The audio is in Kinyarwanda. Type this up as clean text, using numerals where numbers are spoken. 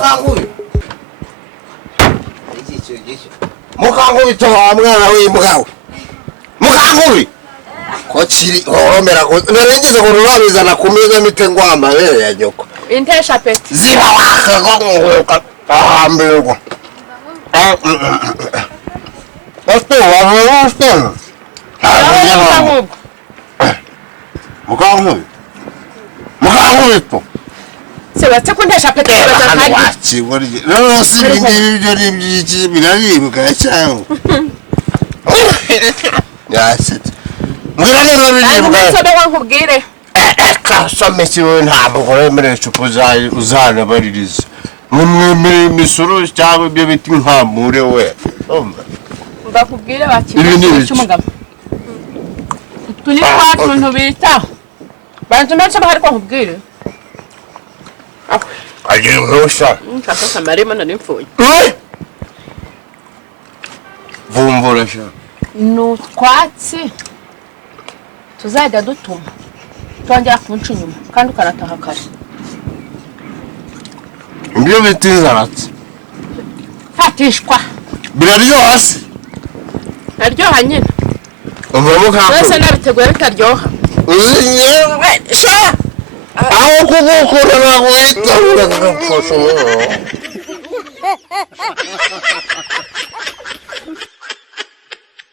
mukangubi mukangubi wa mwana w'imbwawe mukangubi ko kiri horomera ko narengeze ko rurabizana ku meza mitengo amabere ya nyoko intesha peti ziba wakagongoka ambego Esto va a ser. Mukangubi esto. Se va a ntesha peti wachi wari no si byo ni biraribuka cyane yasit ngira rero biribuka sobe wankubwire kasomesi we ntabwo remere cupuza uzana baririza mwemere misoro cyangwa ibyo biti nkamure we mbakubwire bakiri cy'umugabo tuni kwa tuntu bita bantu menshi bahari kwa nkubwire aje rosha nkaka marimo na nimfuye vumbura sha no twatsi tuzajya dutuma twongera kunca inyuma kandi ukarataha kare ibyo biti zaratse fatishwa biraryoha se aryoha nyine umva wese nabiteguye bitaryoha uzinyewe sha aho kubukura naguhita ugakosha